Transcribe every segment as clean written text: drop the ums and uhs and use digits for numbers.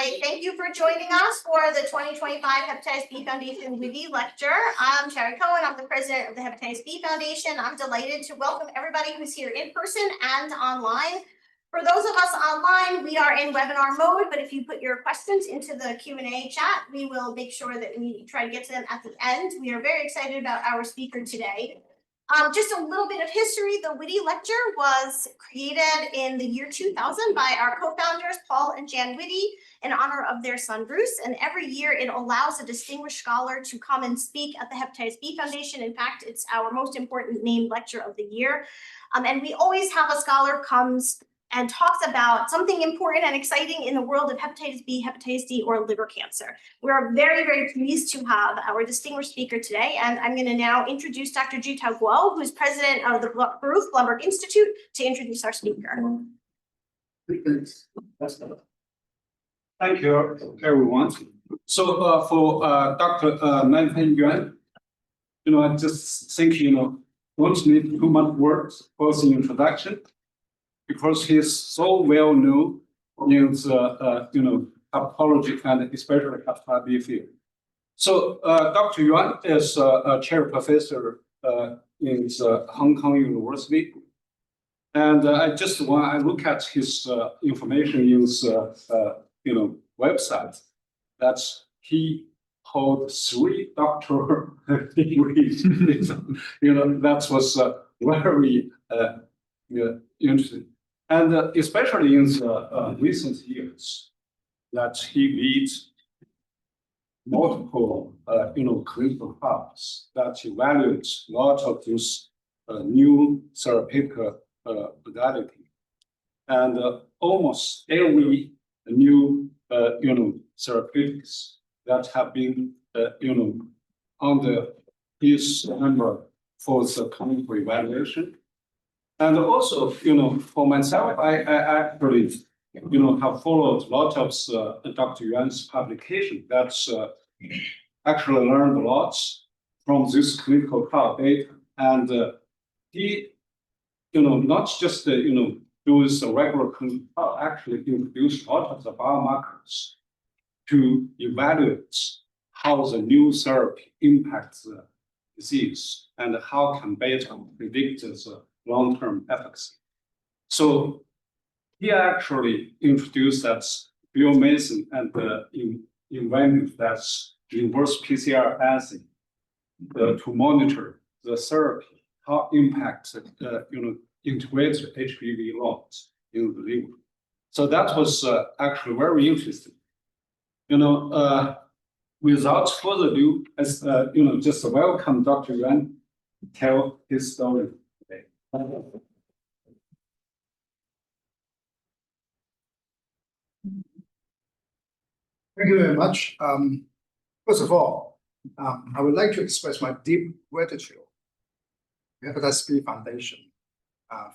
everybody. Thank you for joining us for the 2025 Hepatitis B Foundation Witte Lecture. I'm Sherry Cohen. I'm the president of the Hepatitis B Foundation. I'm delighted to welcome everybody who's here in person and online. For those of us online, we are in webinar mode, but if you put your questions into the Q&A chat, we will make sure that we try to get to them at the end. We are very excited about our speaker today. Just a little bit of history. The Witte Lecture was created in the year 2000 by our co-founders, Paul and Jan Witte, in honor of their son, Bruce. And every year it allows a distinguished scholar to come and speak at the Hepatitis B Foundation. In fact, it's our most important named lecture of the year. And we always have a scholar comes and talks about something important and exciting in the world of hepatitis B, hepatitis D, or liver cancer. We're very, very pleased to have our distinguished speaker today, and I'm going to now introduce Dr. Jitao Guo, who's president of the Baruch Blumberg Institute, to introduce our speaker. Thank you, everyone. So for Dr. Man-Fung Yuen, I just think, don't need too much words for the introduction, because he's so well known in the, hepatology and especially hepatitis B field. So Dr. Yuan is a chair professor in the Hong Kong University. And when I look at his information in the, website, that he holds 3 doctoral degrees. That was very interesting. And especially in the recent years, that he leads multiple, clinical trials that evaluates a lot of this new therapeutic modality, and almost every new, therapeutics that have been, under his number for the clinical evaluation. And also, for myself, I actually, have followed a lot of Dr. Yuan's publication. That's actually learned a lot from this clinical trial data. And he, not just, does the regular clinical trial, actually introduced a lot of the biomarkers to evaluate how the new therapy impacts the disease and how can better predict the long-term efficacy. So he actually introduced that biomedicine and invented that inverse PCR assay to monitor the therapy, how impact integrated HBV loads in the liver. So that was actually very interesting. Without further ado, as just welcome Dr. Yuan to tell his story. Thank you very much. First of all, I would like to express my deep gratitude to the Hepatitis B Foundation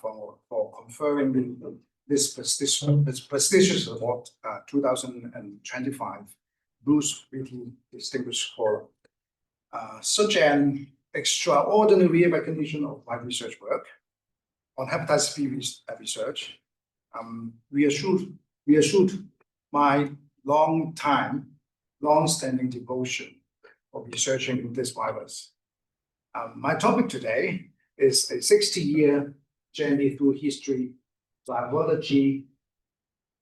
for conferring this prestigious award, 2025 Bruce Witte Distinguished Scholar. Such an extraordinary recognition of my research work on hepatitis B research reassured my long-standing devotion of researching this virus. My topic today is a 60-year journey through history, virology,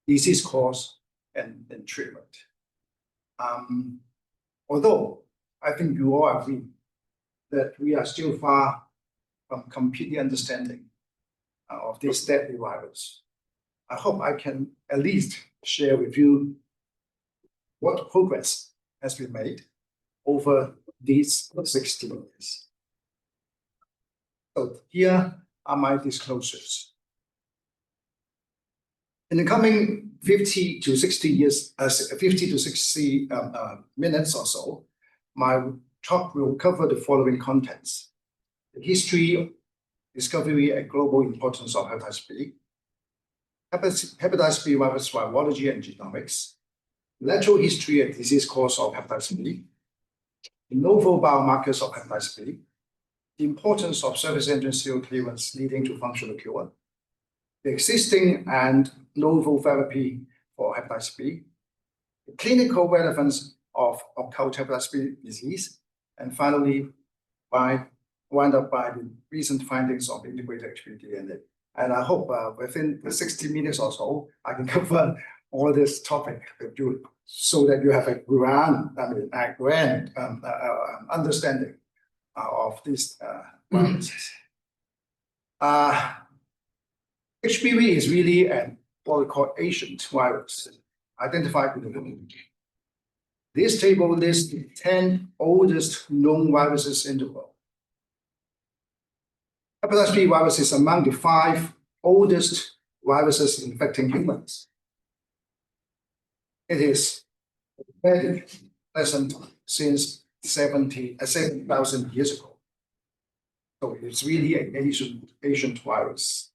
disease cause, and treatment. Although I think you all agree that we are still far from completely understanding of this deadly virus, I hope I can at least share with you what progress has been made over these 60 years. So here are my disclosures. In the coming 50 to 60 minutes or so, my talk will cover the following contents: the history, discovery, and global importance of hepatitis B, hepatitis B virus virology and genomics, natural history and disease course of hepatitis B, the novel biomarkers of hepatitis B, the importance of surface antigen seroclearance leading to functional cure, the existing and novel therapy for hepatitis B, the clinical relevance of occult hepatitis B disease, and finally, wind up by the recent findings of integrated HBDNA. And I hope within the 60 minutes or so, I can cover all this topic with you so that you have a grand understanding of these viruses. HBV is really what we call ancient virus, identified with the lineage. This table lists the 10 oldest known viruses in the world. Hepatitis B virus is among the 5 oldest viruses infecting humans. It is very present since 7,000 years ago. So it's really an ancient virus.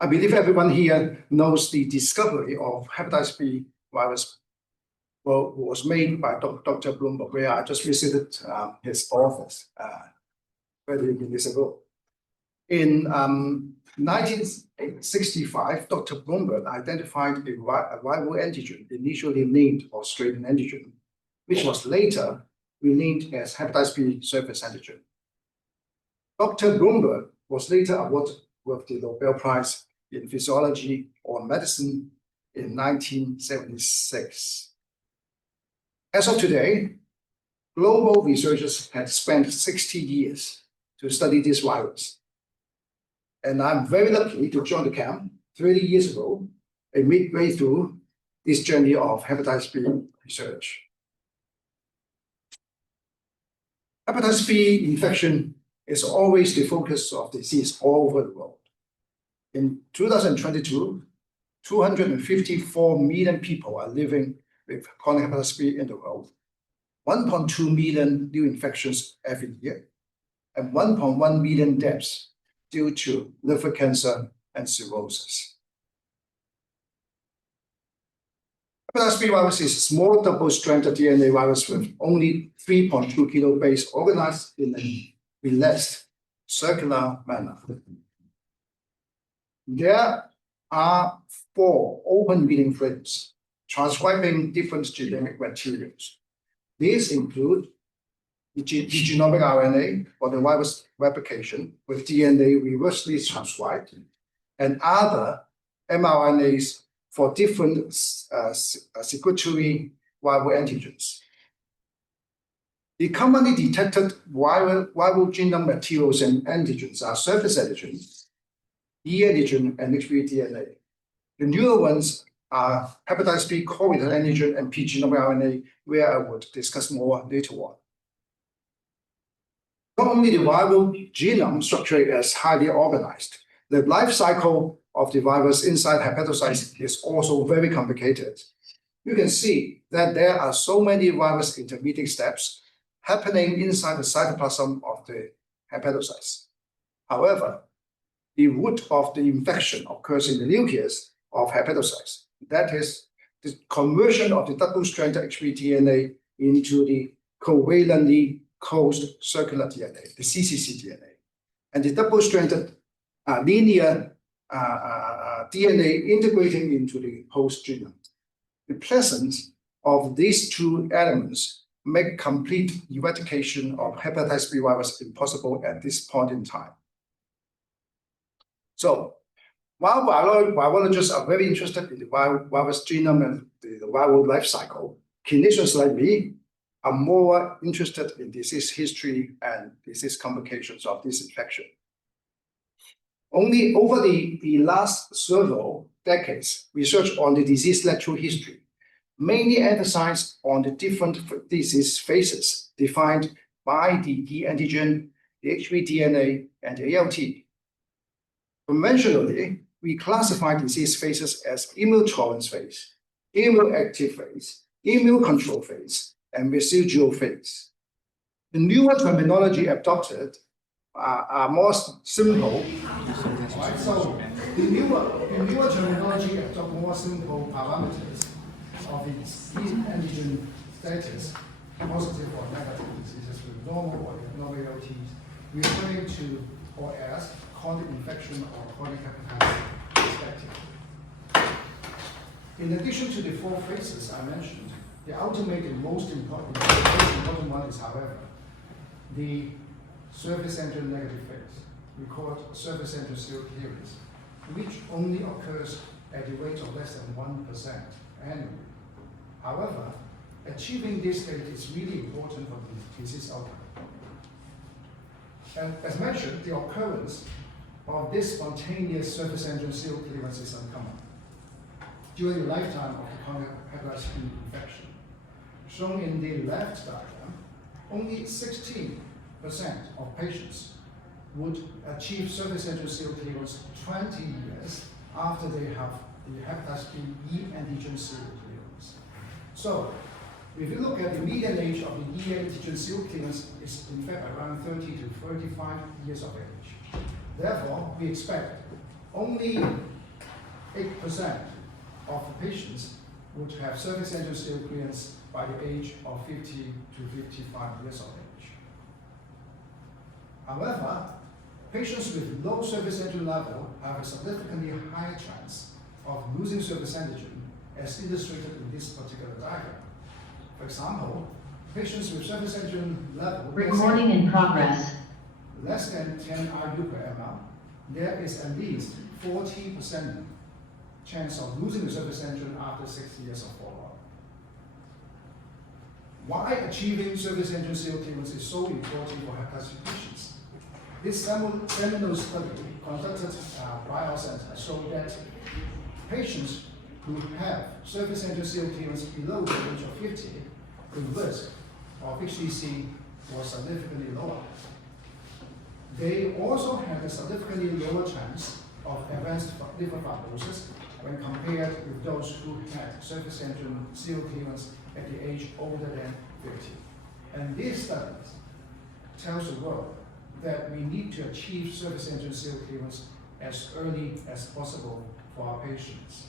I believe everyone here knows the discovery of hepatitis B virus was made by Dr. Bloomberg, where I just visited his office 30 minutes ago. In 1965, Dr. Bloomberg identified a viral antigen initially named Australian antigen, which was later renamed as hepatitis B surface antigen. Dr. Bloomberg was later awarded with the Nobel Prize in Physiology or Medicine in 1976. As of today, global researchers had spent 60 years to study this virus. And I'm very lucky to join the camp 30 years ago, midway through this journey of hepatitis B research. Hepatitis B infection is always the focus of disease all over the world. In 2022, 254 million people are living with chronic hepatitis B in the world, 1.2 million new infections every year, and 1.1 million deaths due to liver cancer and cirrhosis. Hepatitis B virus is a small double-stranded DNA virus with only 3.2 kilobase organized in a relaxed circular manner. There are 4 open reading frames transcribing different genetic materials. These include the genomic RNA for the virus replication with DNA reversely transcribed, and other mRNAs for different secretory viral antigens. The commonly detected viral genome materials and antigens are surface antigen, E antigen, and HBDNA. The newer ones are hepatitis B core-related antigen and P genomic RNA, where I would discuss more later on. Not only the viral genome structure is highly organized, the life cycle of the virus inside hepatocytes is also very complicated. You can see that there are so many virus intermediate steps happening inside the cytoplasm of the hepatocytes. However, the root of the infection occurs in the nucleus of hepatocytes. That is the conversion of the double-stranded HBDNA into the covalently closed circular DNA, the cccDNA, and the double-stranded linear DNA integrating into the host genome. The presence of these 2 elements make complete eradication of hepatitis B virus impossible at this point in time. So, while virologists are very interested in the virus genome and the viral life cycle, clinicians like me are more interested in disease history and disease complications of this infection. Only over the last several decades, research on the disease natural history mainly emphasized on the different disease phases defined by the E antigen, the HBDNA, and the ALT. Conventionally, we classify disease phases as immunotolerance phase, immunoactive phase, immune control phase, and residual phase. The newer terminology adopted are more simple. Right? So the newer terminology adopt more simple parameters of its antigen status, positive or negative diseases with normal or abnormal ALTs, referring to or as chronic infection or chronic hepatitis respectively. In addition to the four phases I mentioned, the ultimate and most important one is, however, the surface antigen negative phase. We call it surface antigen zero clearance, which only occurs at a rate of less than 1% annually. However, achieving this state is really important for the disease outcome. And as mentioned, the occurrence of this spontaneous surface antigen zero clearance is uncommon during the lifetime of the chronic hepatitis B infection. Shown in the left diagram, only 16% of patients would achieve surface antigen zero clearance 20 years after they have the hepatitis B e-antigen zero clearance. So, if you look at the median age of the e-antigen zero clearance, is in fact around 30 to 35 years of age. Therefore, we expect only 8% of the patients would have surface antigen zero clearance by the age of 50 to 55 years of age. However, patients with low surface antigen level have a significantly higher chance of losing surface antigen, as illustrated in this particular diagram. For example, patients with surface antigen level Recording in progress. less than 10 IU per ml, there is at least 40% chance of losing the surface antigen after 6 years of follow-up. Why achieving surface antigen zero clearance is so important for hepatitis B patients? This seminal study conducted by our center showed that patients who have surface antigen zero clearance below the age of 50, the risk of HCC was significantly lower. They also had a significantly lower chance of advanced liver fibrosis when compared with those who had surface antigen zero clearance at the age older than 50. And these studies tells the world that we need to achieve surface antigen zero clearance as early as possible for our patients.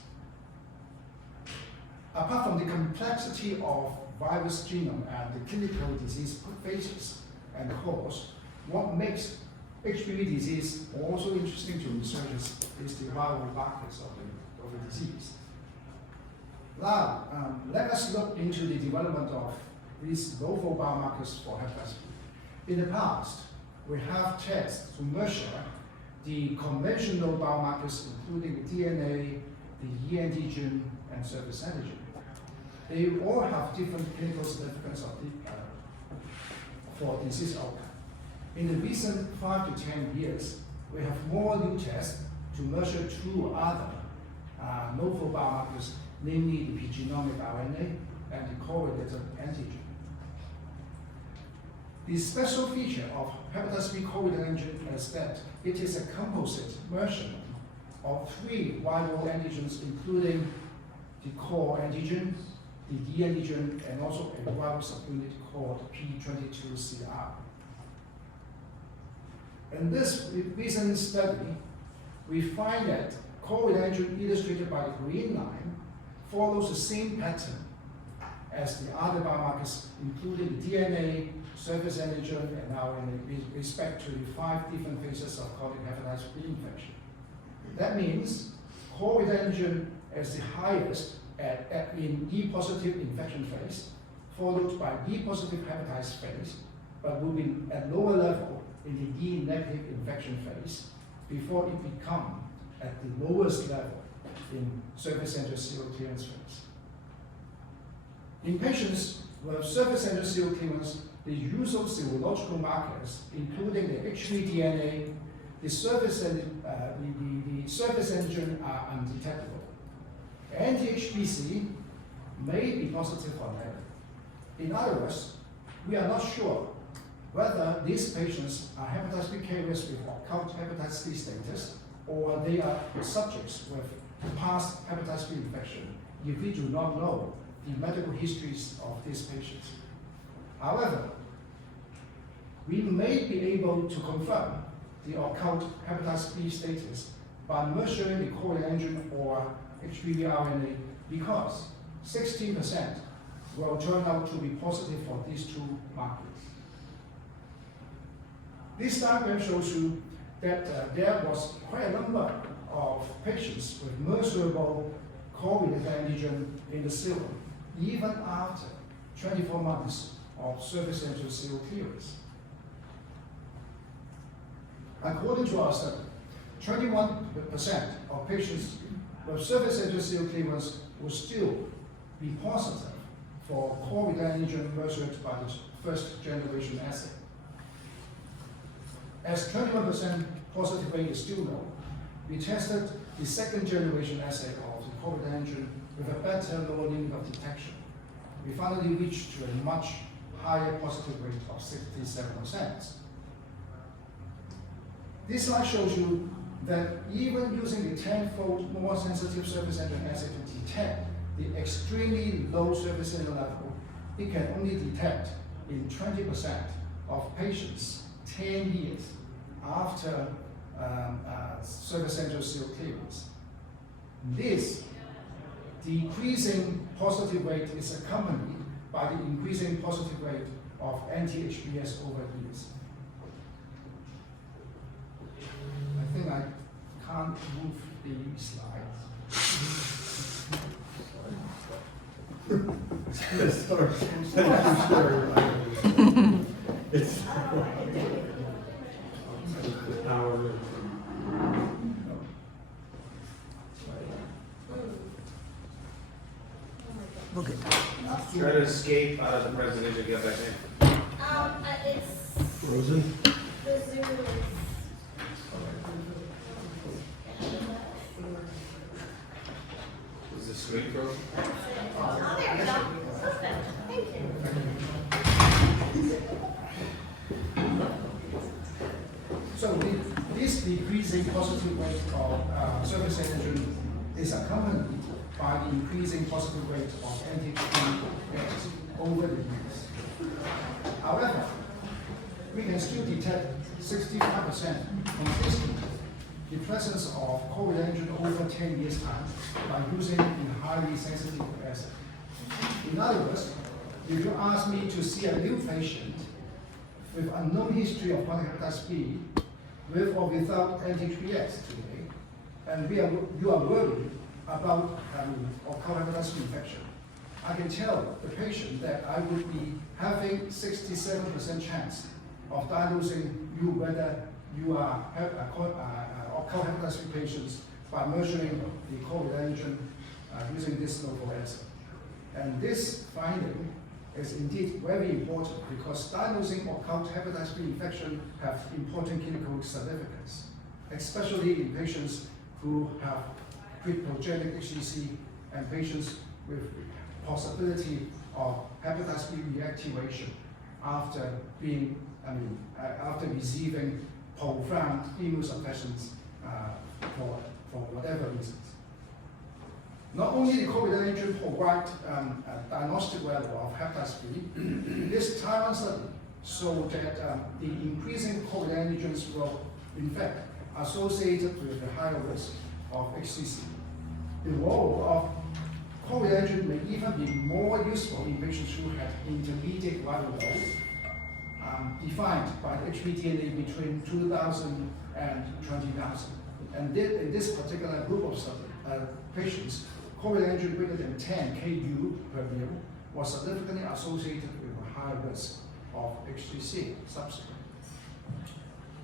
Apart from the complexity of virus genome and the clinical disease phases and cause, what makes HBV disease also interesting to researchers is the biomarkers of the disease. Now, let us look into the development of these novel biomarkers for hepatitis B. In the past, we have tests to measure the conventional biomarkers, including the DNA, the e-antigen, and surface antigen. They all have different clinical significance for disease outcome. In the recent 5 to 10 years, we have more new tests to measure two other novel biomarkers, namely the epigenomic RNA and the correlated antigen. The special feature of hepatitis B correlated antigen is that it is a composite measurement of 3 viral antigens, including the core antigen, the D antigen, and also a viral subunit called P22CR. In this recent study, we find that correlated antigen illustrated by the green line follows the same pattern as the other biomarkers, including the DNA, surface antigen, and RNA, with respect to the 5 different phases of chronic hepatitis B infection. That means correlated antigen is the highest in E-positive infection phase, followed by E-positive hepatitis phase, but will be at lower level in the E-negative infection phase before it becomes at the lowest level in surface antigen zero clearance phase. In patients with surface antigen zero clearance, the use of serological markers, including the HV DNA, the surface antigen are undetectable. Anti-HBC may be positive or negative. In other words, we are not sure whether these patients are hepatitis B carriers with occult hepatitis B status, or they are subjects with past hepatitis B infection if we do not know the medical histories of these patients. However, we may be able to confirm the occult hepatitis B status by measuring the correlated antigen or HBV RNA, because 16% will turn out to be positive for these two markers. This diagram shows you that there was quite a number of patients with measurable COVID antigen in the serum, even after 24 months of surface antigen serum clearance. According to our study, 21% of patients with surface antigen serum clearance will still be positive for COVID antigen measured by the first generation assay. As 21% positive rate is still low, we tested the second generation assay of the COVID antigen with a better lower limit of detection. We finally reached to a much higher positive rate of 67%. This slide shows you that even using the 10-fold more sensitive surface antigen assay to detect the extremely low surface antigen level, it can only detect in 20% of patients 10 years after surface antigen serum clearance. This decreasing positive rate is accompanied by the increasing positive rate of anti-HBs over years. I think I can't move the slides. It's Try to escape out of the presentation, get back in. It's frozen. the Zoom is. Is the screen frozen? Oh, there we go. Thank you. So this decreasing positive rate of surface antigen is accompanied by the increasing positive rate of anti-HBs over the years. However, we can still detect 65% consistently the presence of COVID antigen over 10 years time by using a highly sensitive assay. In other words, if you ask me to see a new patient with unknown history of chronic hepatitis B, with or without anti-HBs today, and you are worried about chronic hepatitis B infection, I can tell the patient that I would be having 67% chance of diagnosing you whether you are chronic hepatitis B patients by measuring the COVID antigen using this local assay. And this finding is indeed very important because diagnosing occult hepatitis B infection have important clinical significance, especially in patients who have cryptogenic HCC and patients with possibility of hepatitis B reactivation after after receiving profound immunosuppressions for whatever reasons. Not only the COVID antigen provide a diagnostic value of hepatitis B, this Taiwan study showed that the increasing COVID antigens were in fact associated with a higher risk of HCC. The role of COVID antigen may even be more useful in patients who have intermediate viral load, defined by the HPDNA between 2,000 and 20,000. And in this particular group of patients, COVID antigen greater than 10 Ku per mil was significantly associated with a high risk of HCC subsequent.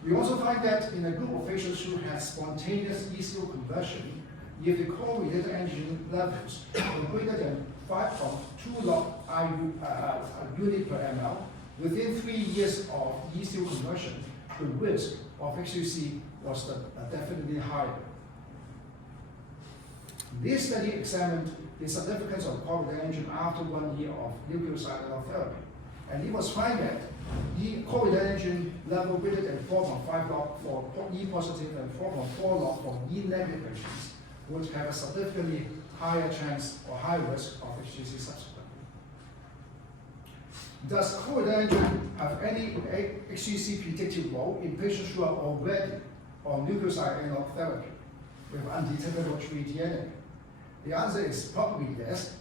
We also find that in a group of patients who had spontaneous ECO conversion, if the core-related antigen levels were greater than 5.2 log unit per ml, within 3 years of ECO conversion, the risk of HCC was definitely higher. This study examined the significance of COVID antigen after 1 year of nucleoside therapy, and it was found that the COVID antigen level greater than 4.5 log for E positive and 4.4 log for E negative patients would have a significantly higher chance or high risk of HCC subsequently. Does COVID antigen have any HCC predictive role in patients who are already on nucleoside analog therapy with undetectable HBDNA? The answer is probably yes.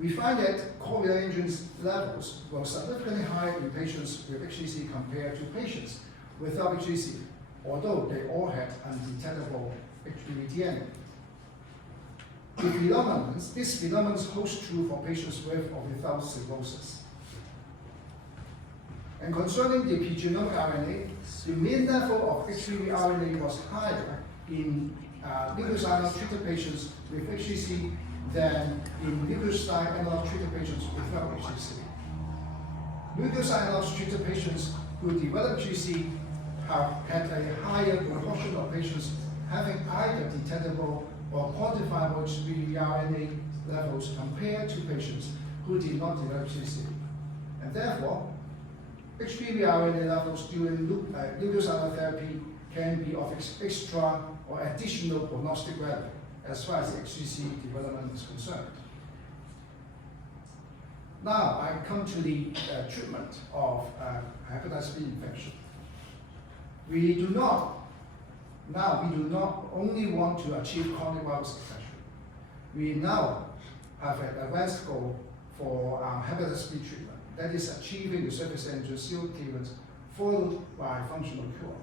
We find that COVID antigen levels were significantly higher in patients with HCC compared to patients without HCC, although they all had undetectable HBDNA. This phenomenon holds true for patients with or without cirrhosis. And concerning the epigenomic RNA, the mean level of HBV RNA was higher in nucleoside treated patients with HCC than in nucleoside analog treated patients without HCC. Nucleoside analog treated patients who developed HCC have had a higher proportion of patients having either detectable or quantifiable HBV RNA levels compared to patients who did not develop HCC. And therefore, HBV RNA levels during nucleoside therapy can be of extra or additional prognostic value as far as HCC development is concerned. Now I come to the treatment of hepatitis B infection. We do not only want to achieve chronic viral suppression. We now have an advanced goal for hepatitis B treatment, that is achieving the surface antigen seroclearance followed by functional cure.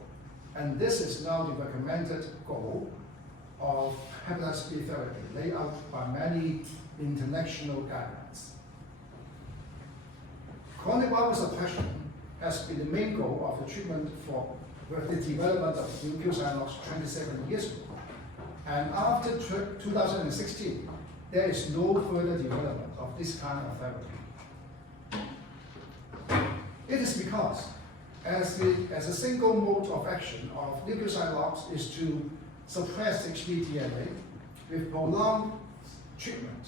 And this is now the recommended goal of hepatitis B therapy, laid out by many international guidelines. Chronic viral suppression has been the main goal of the treatment for the development of nucleoside analogs 27 years ago. And after 2016, there is no further development of this kind of therapy. It is because as a single mode of action of nucleoside analogs is to suppress HBV DNA with prolonged treatment,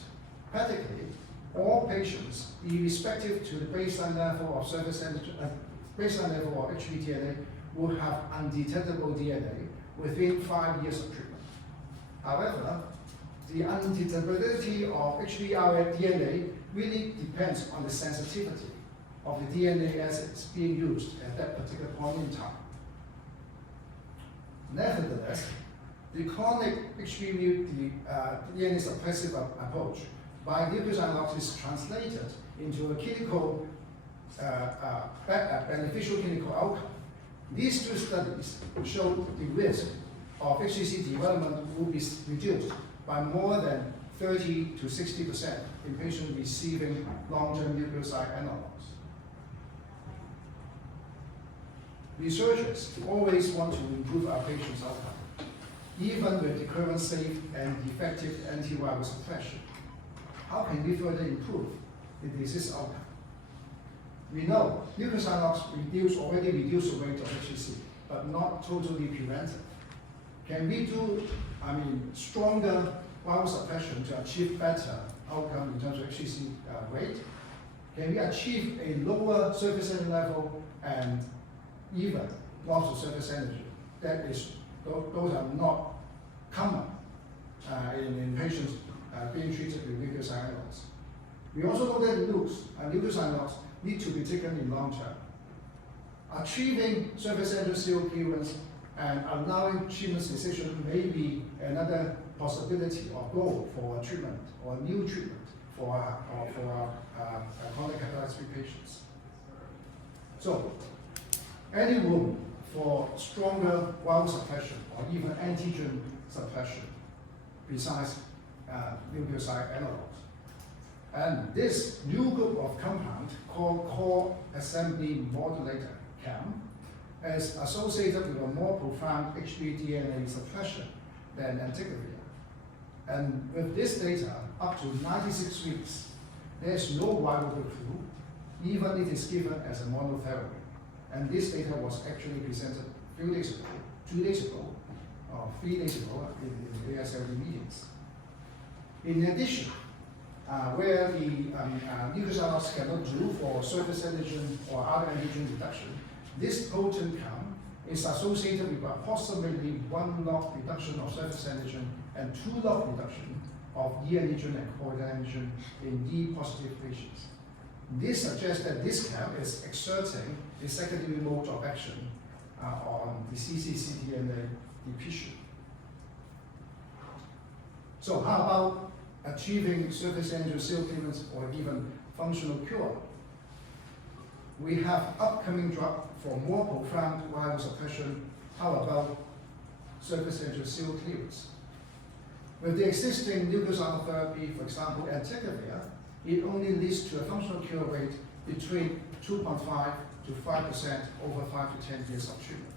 practically all patients, irrespective to the baseline level of surface antigen, baseline level of HBV DNA, will have undetectable DNA within 5 years of treatment. However, the undetectability of HBV DNA really depends on the sensitivity of the DNA assays being used at that particular point in time. Nevertheless, the chronic HBV DNA suppressive approach by nucleoside analogs is translated into a clinical, beneficial clinical outcome. These two studies show the risk of HCC development will be reduced by more than 30 to 60% in patients receiving long-term nucleoside analogs. Researchers always want to improve our patients' outcome, even with the current safe and effective antiviral suppression. How can we further improve the disease outcome? We know nucleoside analogs already reduce the rate of HCC, but not totally preventive. Can we do, stronger viral suppression to achieve better outcome in terms of HCC rate? Can we achieve a lower surface antigen level and even loss of surface antigen? Those are not common in patients being treated with nucleoside analogs. We also know that nucleoside analogs need to be taken in long term. Achieving surface antigen seroclearance and allowing treatment cessation may be another possibility or goal for a treatment or a new treatment for chronic hepatitis B patients. So, any room for stronger viral suppression or even antigen suppression besides nucleoside analogs. And this new group of compounds called core assembly modulator, CAM, is associated with a more profound HBV DNA suppression than entecavir. And with this data, up to 96 weeks, there is no viral breakthrough, even if it is given as a monotherapy. And this data was actually presented a few days ago, 2 days ago, or 3 days ago in the ASLD meetings. In addition, where the nucleoside analogs cannot do for surface antigen or other antigen reduction, this potent CAM is associated with approximately 1 log reduction of surface antigen and 2 log reduction of E antigen and core antigen in D positive patients. This suggests that this CAM is exerting a secondary mode of action on the cccDNA depletion. So how about achieving surface antigen seroclearance or even functional cure? We have upcoming drug for more profound viral suppression. How about surface antigen seroclearance? With the existing nucleoside therapy, for example, entecavir, it only leads to a functional cure rate between 2.5 to 5% over 5 to 10 years of treatment.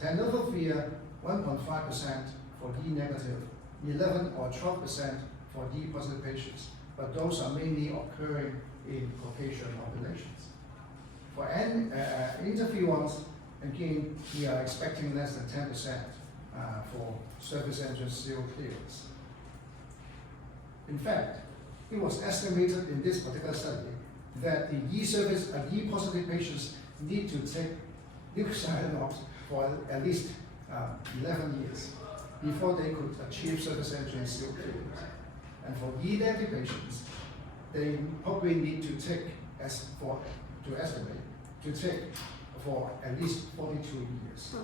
Tenofovir, 1.5% for D negative, 11 or 12% for D positive patients, but those are mainly occurring in Caucasian populations. For interferons, again, we are expecting less than 10% for surface antigen seroclearance. In fact, it was estimated in this particular study that the E positive patients need to take nucleoside for at least 11 years before they could achieve surface antigen seroclearance. And for E negative patients, they probably need to take for at least 42 years.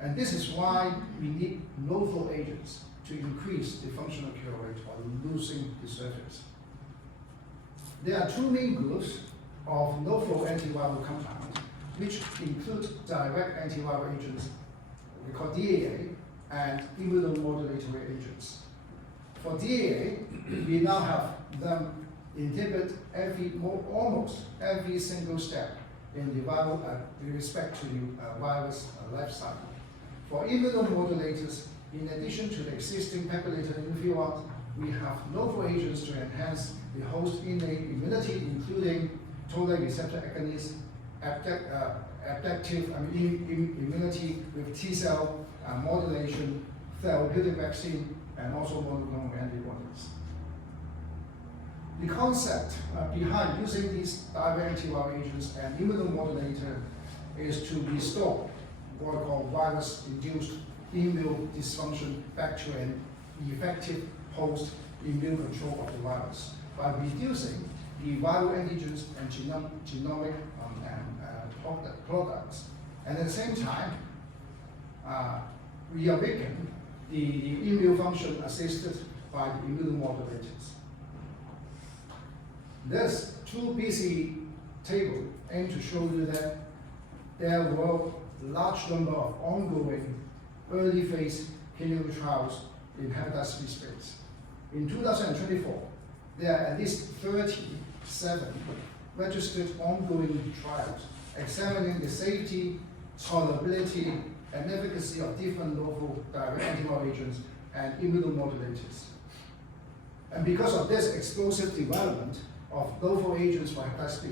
And this is why we need novel agents to increase the functional cure rate while losing the surface. There are two main groups of novel antiviral compounds, which include direct antiviral agents, we call DAA, and immunomodulatory agents. For DAA, we now have them inhibit almost every single step in the viral, with respect to the virus life cycle. For immunomodulators, in addition to the existing pegylated interferons, we have novel agents to enhance the host innate immunity, including toll-like receptor agonists, adaptive immunity with T-cell modulation, therapeutic vaccine, and also monoclonal antibodies. The concept behind using these direct antiviral agents and immunomodulator is to restore what we call virus-induced immune dysfunction back to an effective post-immune control of the virus by reducing the viral antigens and genomic products. And at the same time, reawaken the immune function assisted by the immunomodulators. This 2BC table aims to show you that there were large number of ongoing early phase clinical trials in hepatitis B space. In 2024, there are at least 37 registered ongoing trials examining the safety, tolerability, and efficacy of different novel direct antiviral agents and immunomodulators. And because of this explosive development of novel agents for hepatitis B,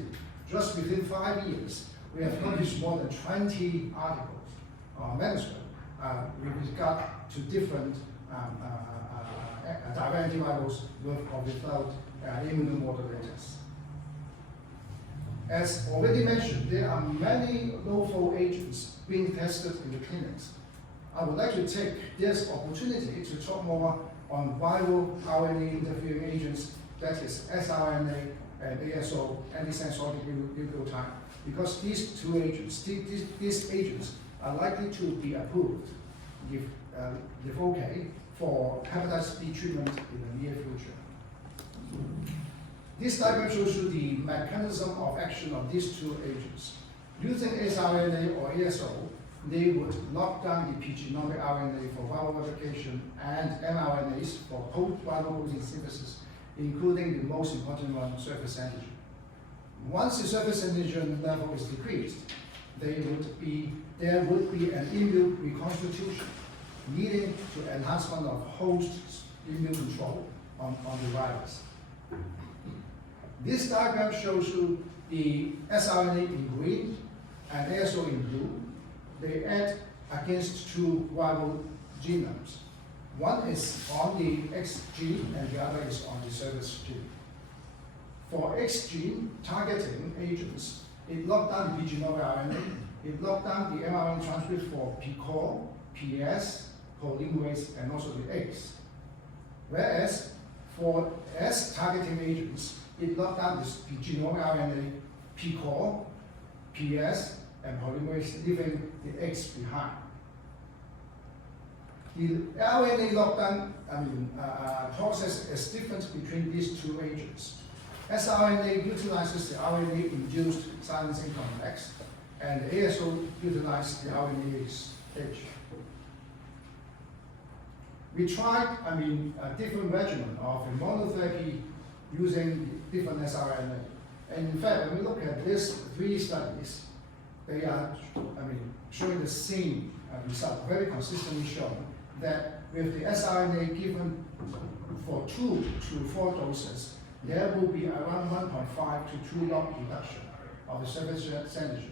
just within 5 years, we have published more than 20 articles or manuscripts with regard to different direct antivirals with or without immunomodulators. As already mentioned, there are many novel agents being tested in the clinics. I would like to take this opportunity to talk more on viral RNA interfering agents, that is siRNA and ASO, antisense oligonucleotide, because these two agents, these agents are likely to be approved if okay for hepatitis B treatment in the near future. This diagram shows you the mechanism of action of these two agents. Using siRNA or ASO, they would lock down the epigenomic RNA for viral replication and mRNAs for post-viral protein synthesis, including the most important one, surface antigen. Once the surface antigen level is decreased, there would be an immune reconstitution, leading to enhancement of host immune control on the virus. This diagram shows you the siRNA in green and ASO in blue. They act against two viral genomes. One is on the X gene and the other is on the surface gene. For X gene targeting agents, it locked down the epigenomic RNA, it locked down the mRNA transcript for PCOR, PS, polymerase, and also the X. Whereas for S targeting agents, it locked down this epigenomic RNA, PCOR, PS, and polymerase, leaving the X behind. The RNA lockdown process is different between these two agents. siRNA utilizes the RNA-induced silencing complex, and the ASO utilizes the RNA stage. We tried, a different regimen of immunotherapy using different siRNA. And in fact, when we look at these 3 studies, they are, showing the same result, very consistently shown that with the siRNA given for 2 to 4 doses, there will be around 1.5 to 2 log reduction of the surface antigen.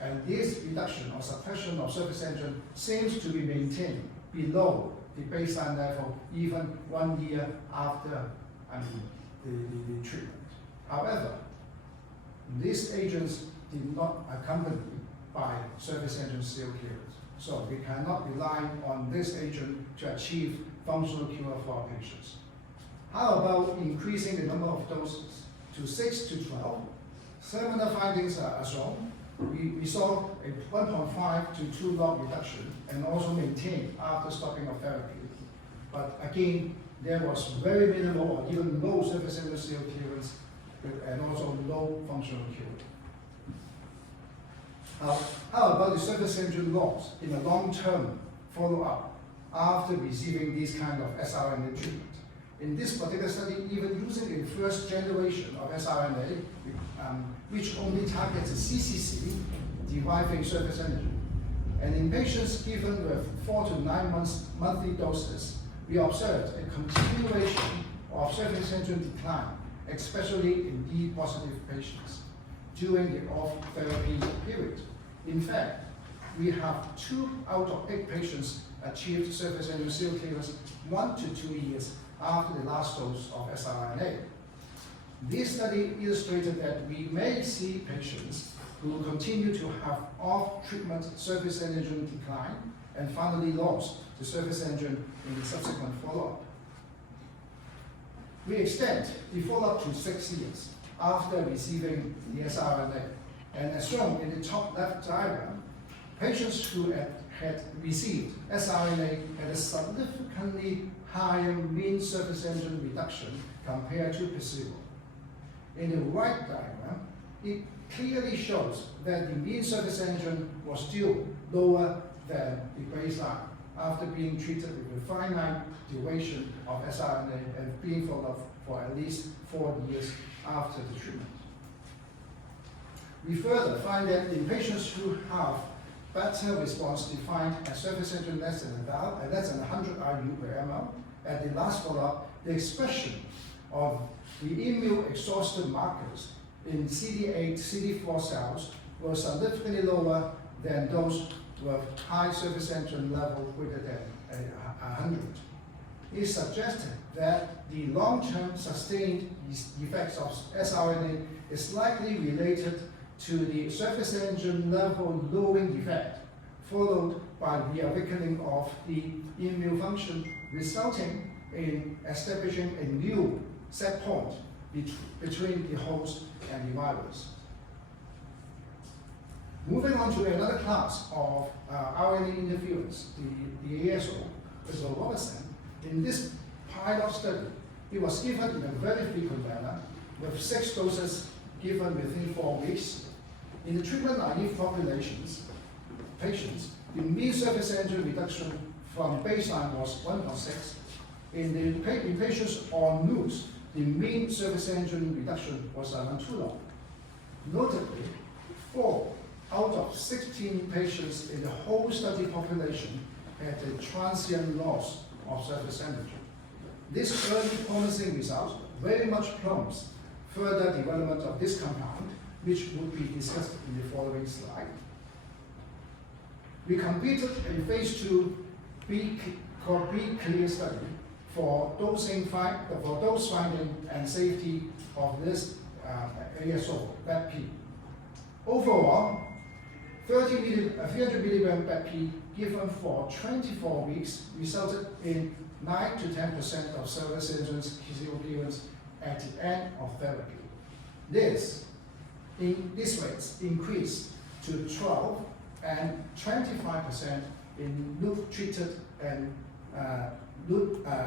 And this reduction or suppression of surface antigen seems to be maintained below the baseline level even 1 year after the treatment. However, these agents did not accompany by surface antigen cell clearance. So we cannot rely on this agent to achieve functional cure for our patients. How about increasing the number of doses to 6 to 12? Similar findings are shown. We saw a 1.5 to 2 log reduction and also maintained after stopping of therapy. But again, there was very minimal or even low surface antigen cell clearance and also low functional cure. How about the surface antigen loss in a long-term follow-up after receiving this kind of siRNA treatment? In this particular study, even using a first generation of siRNA, which only targets the CCC, deriving surface antigen. And in patients given with 4 to 9 months monthly doses, we observed a continuation of surface antigen decline, especially in E-positive patients during the off-therapy period. In fact, we have 2 out of 8 patients achieved surface antigen cell clearance 1 to 2 years after the last dose of siRNA. This study illustrated that we may see patients who continue to have off-treatment surface antigen decline and finally lost the surface antigen in the subsequent follow-up. We extend the follow-up to 6 years after receiving the siRNA. And as shown in the top left diagram, patients who had received siRNA had a significantly higher mean surface antigen reduction compared to placebo. In the right diagram, it clearly shows that the mean surface antigen was still lower than the baseline after being treated with a finite duration of siRNA and being followed up for at least 4 years after the treatment. We further find that in patients who have better response defined as surface antigen less than 100 IU per ml, at the last follow-up, the expression of the immune-exhausted markers in CD8, CD4 cells were significantly lower than those with high surface antigen level greater than 100. It suggested that the long-term sustained effects of siRNA is likely related to the surface antigen level lowering effect, followed by the awakening of the immune function, resulting in establishing a new set point between the host and the virus. Moving on to another class of RNA interference, the ASO, Professorship. In this pilot study, it was given in a very frequent manner with 6 doses given within 4 weeks. In the treatment-naive patients, the mean surface antigen reduction from baseline was 1.6. In patients on NUCs, the mean surface antigen reduction was around 2 log. Notably, 4 out of 16 patients in the whole study population had a transient loss of surface antigen. This early promising result very much prompts further development of this compound, which would be discussed in the following slide. We completed a phase 2 B-Clear study for dose finding and safety of this ASO, BAP-P. Overall, 300 milligram BAP-P given for 24 weeks resulted in 9 to 10% of surface antigen cell clearance at the end of therapy. These rates increased to 12 and 25% in NUC-treated and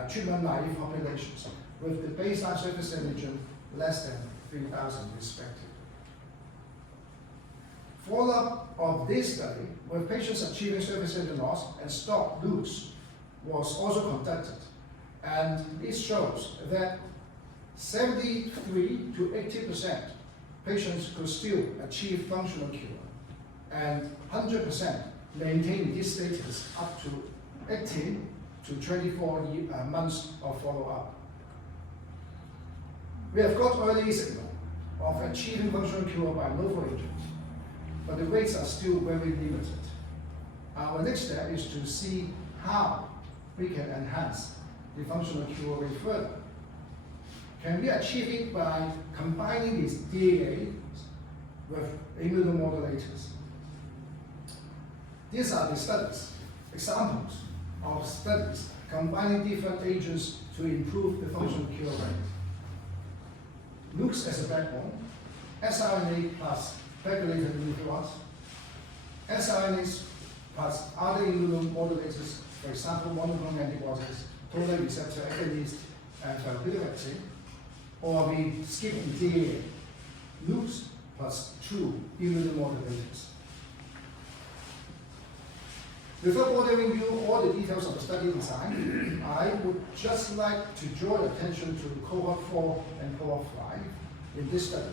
treatment-naive populations, with the baseline surface antigen less than 3,000 respectively. Follow-up of this study with patients achieving surface antigen loss and stopped NUCs was also conducted, and it shows that 73 to 80% patients could still achieve functional cure, and 100% maintain this status up to 18 to 24 months of follow-up. We have got early signal of achieving functional cure by novel agents, but the rates are still very limited. Our next step is to see how we can enhance the functional cure rate further. Can we achieve it by combining these DAA with immunomodulators? These are the studies, examples of studies combining different agents to improve the functional cure rate. Looks as a backbone, siRNA plus regulated interferons, siRNAs plus other immunomodulators, for example, monoclonal antibodies, total receptor agonists, and therapeutic vaccine, or we skip the DAA, loops plus 2 immunomodulators. Before bothering you all the details of the study design, I would just like to draw attention to cohort 4 and cohort 5 in this study,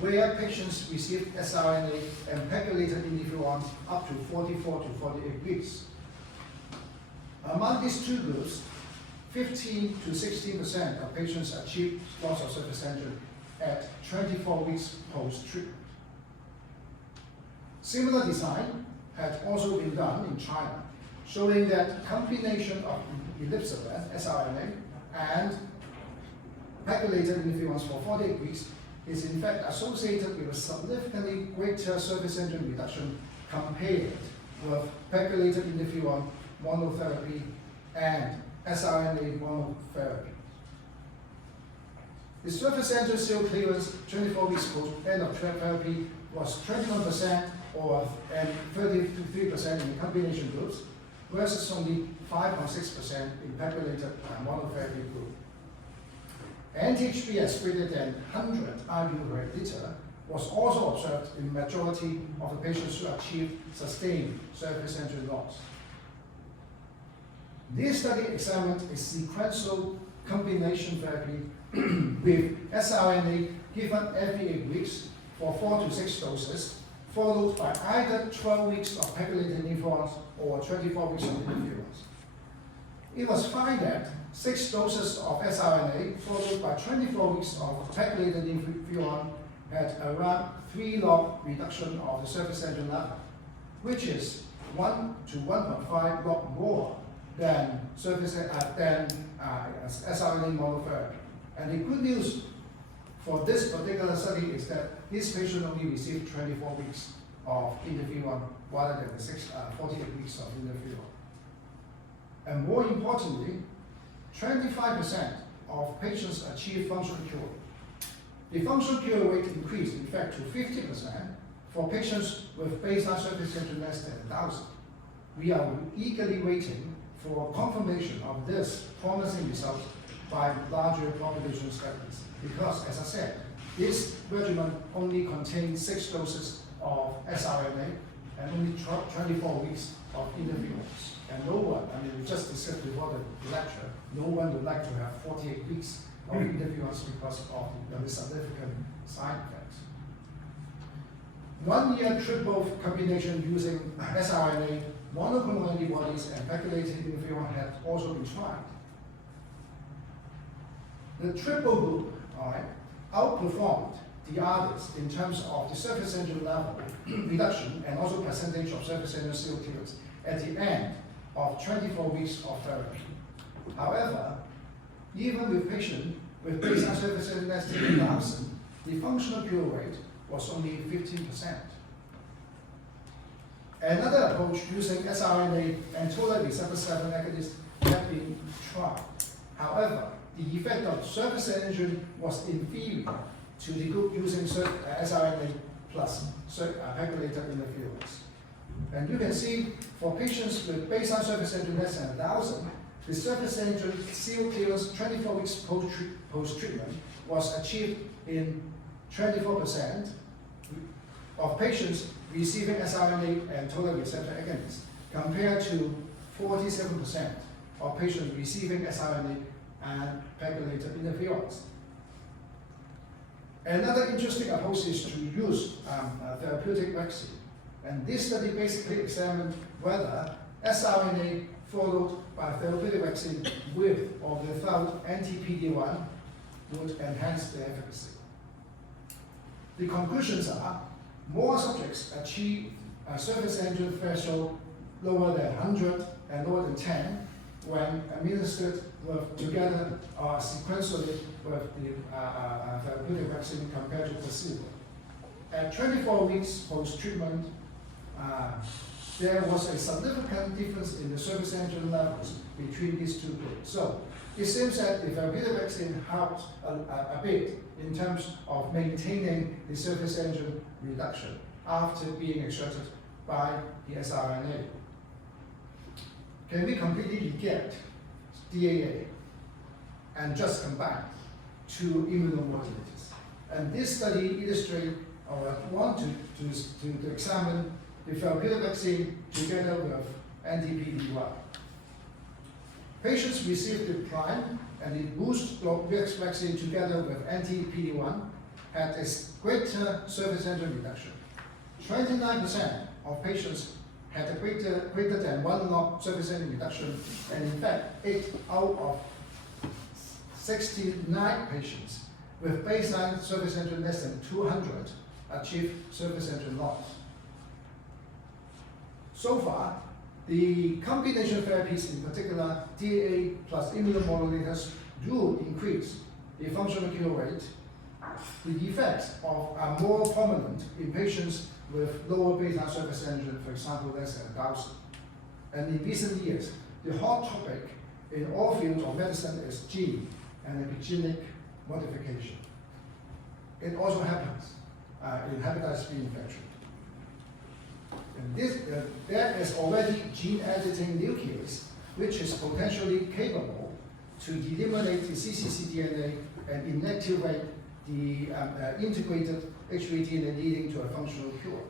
where patients received siRNA and pegylated interferons up to 44 to 48 weeks. Among these two groups, 15 to 16% of patients achieved loss of surface antigen at 24 weeks post-treatment. Similar design had also been done in China, showing that combination of elipsavan, siRNA, and pegylated interferons for 48 weeks is in fact associated with a significantly greater surface antigen reduction compared with pegylated interferon monotherapy and siRNA monotherapy. The surface antigen cell clearance 24 weeks post end of therapy was 21% and 33% in the combination groups, versus only 5.6% in pegylated monotherapy group. Anti-HBs greater than 100 IU per liter was also observed in the majority of the patients who achieved sustained surface antigen loss. This study examined a sequential combination therapy with siRNA given every 8 weeks for 4 to 6 doses, followed by either 12 weeks of pegylated interferons or 24 weeks of interferons. It was found that 6 doses of siRNA followed by 24 weeks of pegylated interferon had around 3 log reduction of the surface antigen level, which is 1 to 1.5 log more than siRNA monotherapy. And the good news for this particular study is that this patient only received 24 weeks of interferon rather than the 48 weeks of interferon. And more importantly, 25% of patients achieved functional cure. The functional cure rate increased, in fact, to 50% for patients with baseline surface antigen less than 1,000. We are eagerly waiting for confirmation of this promising result by larger population studies, because, as I said, this regimen only contains 6 doses of siRNA and only 24 weeks of interferons. And no one, I mean, we just discussed before the lecture, no one would like to have 48 weeks of interferons because of the significant side effects. 1-year triple combination using siRNA, monoclonal antibodies, and pegylated interferon had also been tried. The triple group, outperformed the others in terms of the surface antigen level reduction and also percentage of surface antigen cell clearance at the end of 24 weeks of therapy. However, even with patients with baseline surface antigen less than 1,000, the functional cure rate was only 15%. Another approach using siRNA and total receptor 7 agonists had been tried. However, the effect of surface antigen was inferior to the group using siRNA plus pegylated interferons. And you can see for patients with baseline surface antigen less than 1,000, the surface antigen cell clearance 24 weeks post-treatment was achieved in 24% of patients receiving siRNA and total receptor agonists, compared to 47% of patients receiving siRNA and pegylated interferons. Another interesting approach is to use a therapeutic vaccine. And this study basically examined whether siRNA followed by therapeutic vaccine with or without anti-PD-1 would enhance the efficacy. The conclusions are more subjects achieve a surface antigen threshold lower than 100 and lower than 10 when administered together or sequentially with the therapeutic vaccine compared to placebo. At 24 weeks post-treatment, there was a significant difference in the surface antigen levels between these two groups. So it seems that the therapeutic vaccine helps a bit in terms of maintaining the surface antigen reduction after being exerted by the siRNA. Can we completely negate DAA and just combine two immunomodulators? And this study illustrates or want to examine the therapeutic vaccine together with anti-PD-1. Patients received the prime and the boost vaccine together with anti-PD-1 had a greater surface antigen reduction. 29% of patients had a greater than 1 log surface antigen reduction, and in fact, 8 out of 69 patients with baseline surface antigen less than 200 achieved surface antigen loss. So far, the combination therapies, in particular DAA plus immunomodulators, do increase the functional cure rate. The effects are more prominent in patients with lower baseline surface antigen, for example, less than 1,000. And in recent years, the hot topic in all fields of medicine is gene and epigenetic modification. It also happens in hepatitis B infection. And there is already gene editing nuclease, which is potentially capable to eliminate the cccDNA and inactivate the integrated HBV DNA leading to a functional cure.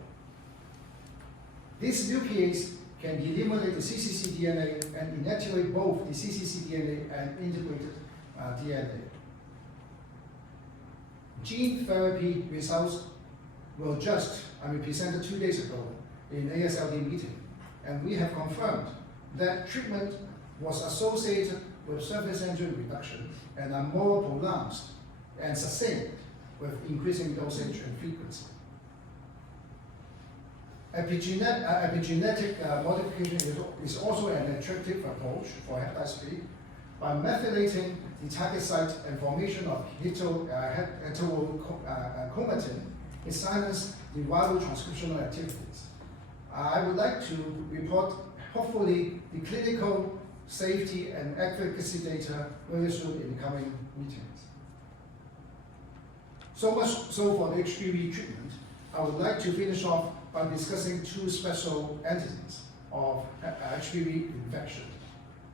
This nuclease can eliminate the cccDNA and inactivate both the cccDNA and integrated DNA. Gene therapy results were just presented 2 days ago in ASLD meeting, and we have confirmed that treatment was associated with surface antigen reduction and are more pronounced and sustained with increasing dosage and frequency. Epigenetic modification is also an attractive approach for hepatitis B by methylating the target site and formation of heterochromatin. It silences the viral transcriptional activities. I would like to report, hopefully, the clinical safety and efficacy data very soon in the coming meetings. So much so for the HBV treatment. I would like to finish off by discussing two special entities of HBV infection,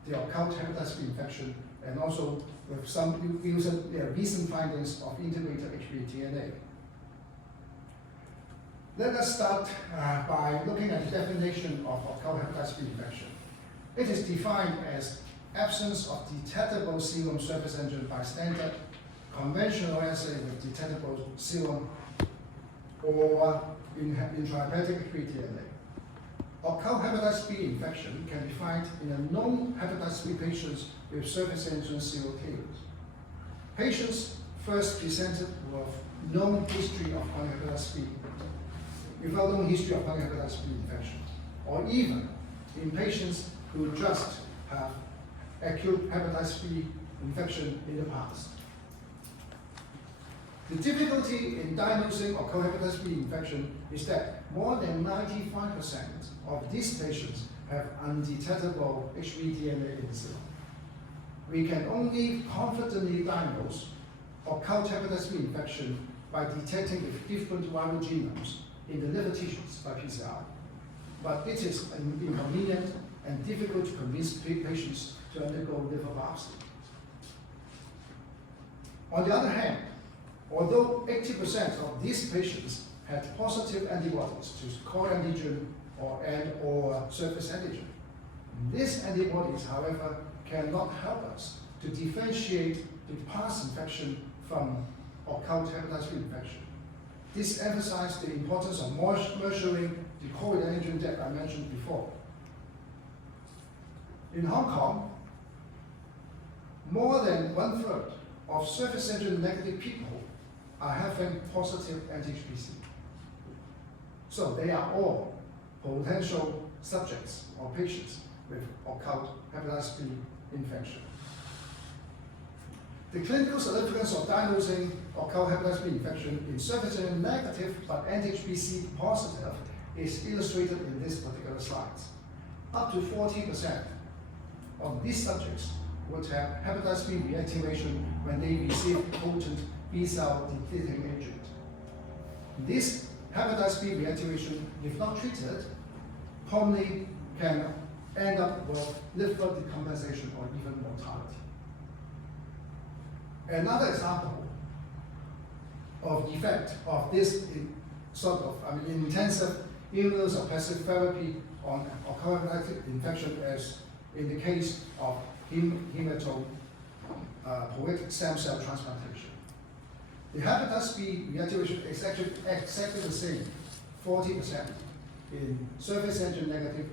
the occult hepatitis B infection, and also with some recent findings of integrated HBV DNA. Let us start by looking at the definition of occult hepatitis B infection. It is defined as absence of detectable serum surface antigen by standard conventional assay with detectable serum or intrahepatic HBV DNA. Occult hepatitis B infection can be found in a known hepatitis B patients with surface antigen serotypes. Patients first presented with known history of chronic hepatitis B, without known history of chronic hepatitis B infection, or even in patients who just have acute hepatitis B infection in the past. The difficulty in diagnosing occult hepatitis B infection is that more than 95% of these patients have undetectable HBV DNA in the serum. We can only confidently diagnose occult hepatitis B infection by detecting the different viral genomes in the liver tissues by PCR. But it is inconvenient and difficult to convince patients to undergo liver biopsy. On the other hand, although 80% of these patients had positive antibodies to core antigen or surface antigen, these antibodies, however, cannot help us to differentiate the past infection from occult hepatitis B infection. This emphasizes the importance of measuring the COVID antigen that I mentioned before. In Hong Kong, more than 1/3 of surface antigen negative people are having positive anti-HBC. So they are all potential subjects or patients with occult hepatitis B infection. The clinical significance of diagnosing occult hepatitis B infection in surface antigen negative but anti-HBC positive is illustrated in this particular slide. Up to 40% of these subjects would have hepatitis B reactivation when they receive potent B-cell depleting agent. This hepatitis B reactivation, if not treated, commonly can end up with liver decompensation or even mortality. Another example of effect of this intensive immunosuppressive therapy on occult hepatitis infection is in the case of hematopoietic stem cell transplantation. The hepatitis B reactivation is actually exactly the same, 40% in surface antigen negative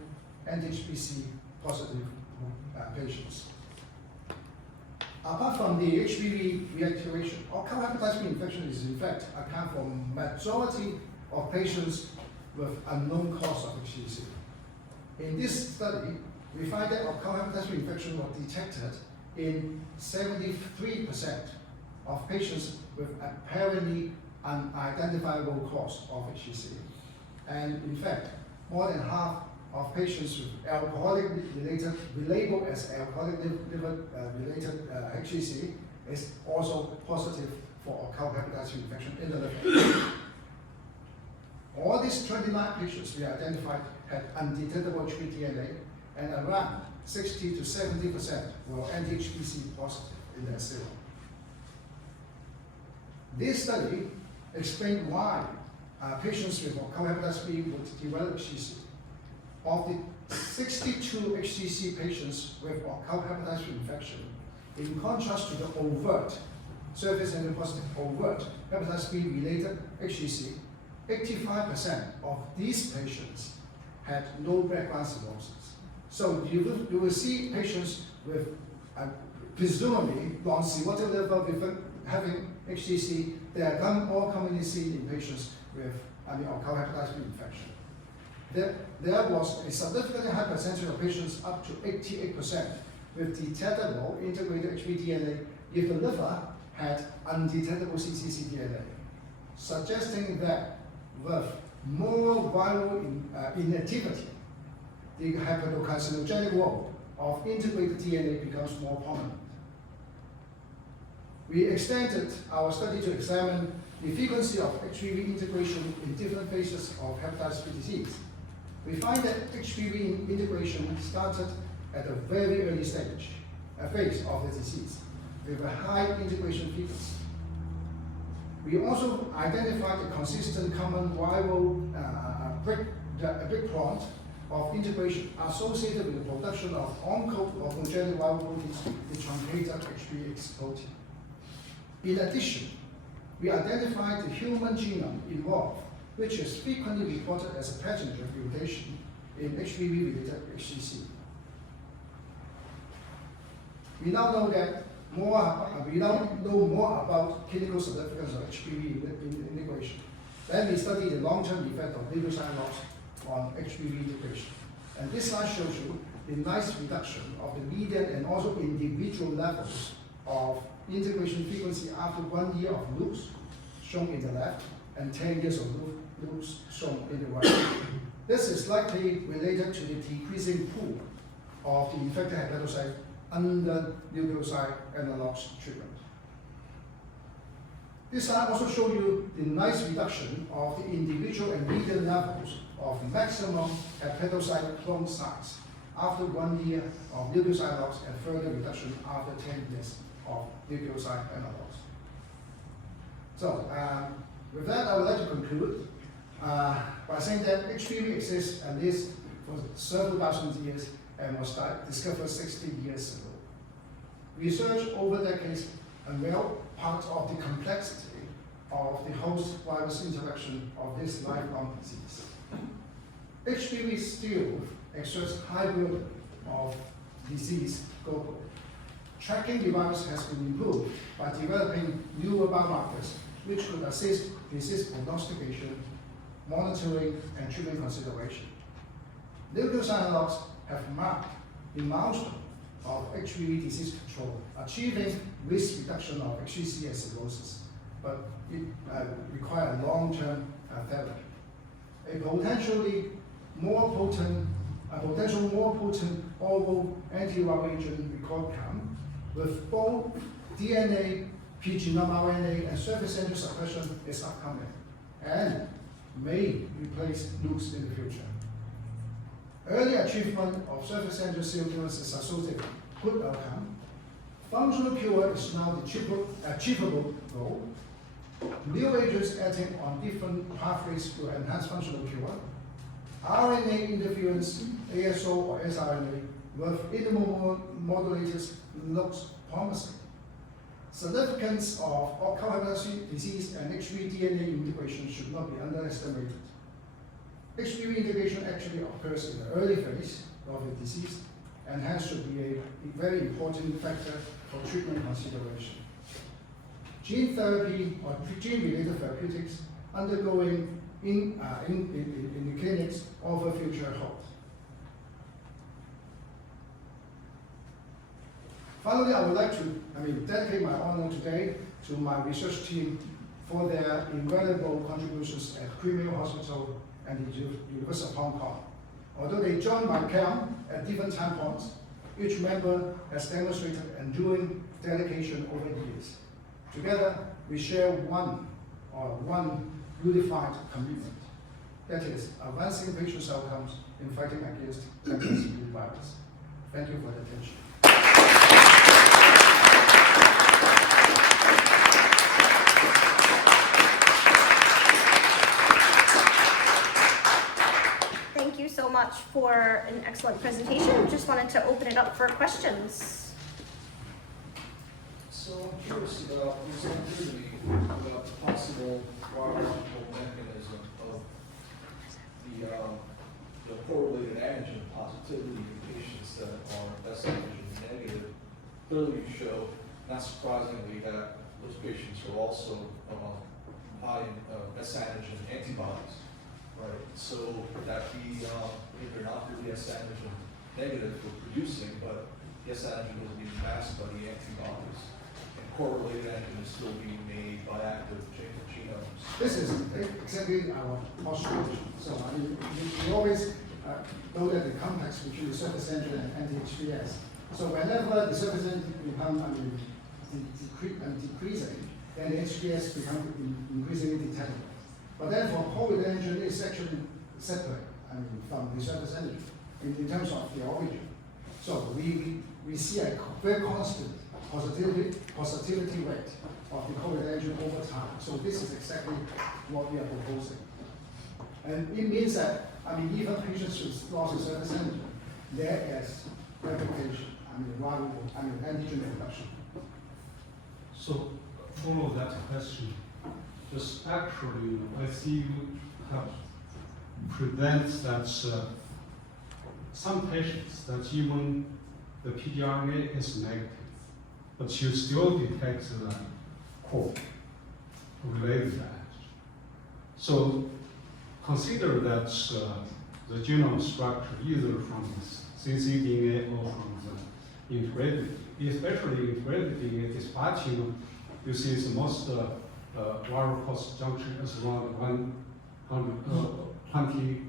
anti-HBC positive patients. Apart from the HBV reactivation, occult hepatitis B infection is in fact account for majority of patients with unknown cause of HCC. In this study, we find that occult hepatitis B infection was detected in 73% of patients with apparently unidentifiable cause of HCC. And in fact, more than half of patients with alcoholic related, labeled as alcoholic liver related HCC is also positive for occult hepatitis B infection in the liver. All these 29 patients we identified had undetectable HB DNA, and around 60 to 70% were anti-HBC positive in their serum. This study explained why patients with occult hepatitis B would develop HCC. Of the 62 HCC patients with occult hepatitis B infection, in contrast to the overt surface antigen positive overt hepatitis B related HCC, 85% of these patients had no background cirrhosis. So you will see patients with presumably non-cirrhotic liver with having HCC. They are more commonly seen in patients with occult hepatitis B infection. There was a significantly high percentage of patients, up to 88%, with detectable integrated HB DNA if the liver had undetectable cccDNA, suggesting that with more viral inactivity, the hepatocarcinogenic role of integrated DNA becomes more prominent. We extended our study to examine the frequency of HBV integration in different phases of hepatitis B disease. We find that HBV integration started at a very early stage, a phase of the disease, with a high integration frequency. We also identified a consistent common viral break point of integration associated with the production of oncogenic viral proteins, the truncated HBx protein. In addition, we identified the human genome involved, which is frequently reported as a passenger mutation in HBV-related HCC. We now know more about clinical significance of HBV integration. Then we studied the long-term effect of nucleoside loss on HBV integration. And this slide shows you the nice reduction of the median and also individual levels of integration frequency after 1 year of loops, shown in the left, and 10 years of loops, shown in the right. This is likely related to the decreasing pool of the infected hepatocyte under nucleoside analogs treatment. This slide also shows you the nice reduction of the individual and median levels of maximum hepatocyte clone size after 1 year of nucleoside analogs and further reduction after 10 years of nucleoside analogs. So with that, I would like to conclude by saying that HBV exists at least for several thousand years and was discovered 60 years ago. Research over decades unveiled part of the complexity of the host-virus interaction of this lifelong disease. HPV still exerts high burden of disease globally. Tracking the virus has been improved by developing newer biomarkers which could assist disease prognostication, monitoring, and treatment consideration. Nucleoside analogs have marked the milestone of HPV disease control, achieving risk reduction of HCC and cirrhosis, but it requires long-term therapy. A potential more potent oral antiviral agent we call CAM, with both DNA, genome RNA, and surface antigen suppression is upcoming, and may replace nukes in the future. Early achievement of surface antigen seroconversion is associated with good outcome. Functional cure is now the achievable goal. New agents acting on different pathways will enhance functional cure. RNA interference, ASO or siRNA, with immunomodulators looks promising. Significance of cohepatitis disease and HPV DNA integration should not be underestimated. HPV integration actually occurs in the early phase of the disease and hence should be a very important factor for treatment consideration. Gene therapy or gene-related therapeutics undergoing in the clinics offer future hope. Finally, I would like to dedicate my honor today to my research team for their invaluable contributions at Queen Mary Hospital and the University of Hong Kong. Although they joined my camp at different time points, each member has demonstrated enduring dedication over the years. Together, we share one unified commitment. That is, advancing patients' outcomes in fighting against hepatitis B virus. Thank you for the attention. Thank you so much for an excellent presentation. Just wanted to open it up for questions. So I'm curious about this activity, about the possible virological mechanism of the correlated antigen positivity in patients that are S antigen negative. Clearly you show, not surprisingly, that those patients are also high in S antigen antibodies, right? So that if they're not really S antigen negative for producing, but the S antigen is being masked by the antibodies. Correlated antigen is still being made by active genomes. This is exactly our postulation. So we always know that the context between the surface antigen and anti-HBs. So whenever the surface antigen becomes decreasing, then the HBs become increasingly detectable. But then for COVID antigen, it's actually separate from the surface antigen in terms of the origin. So we see a very constant positivity rate of the COVID antigen over time. So this is exactly what we are proposing. And it means that, even patients with loss of surface antigen, there is replication, antigen reduction. So follow that question. Just actually, I see you have present that some patients that even the pDRNA is negative, but you still detect the core related antigen. So consider that the genome structure either from the cccDNA or from the integrated, especially integrated DNA dispatching, you see the most viral post junction is around 1/800,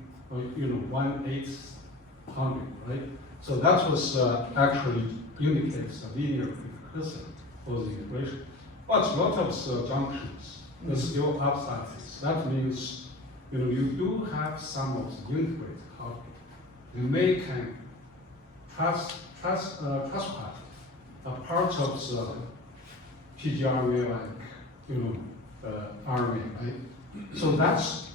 right? So that was actually indicates a linear precursor for the integration. But a lot of junctions are still outside this. That means you do have some of the integrated copy. You may can transcribe a part of the pgRNA like RNA, right? So that's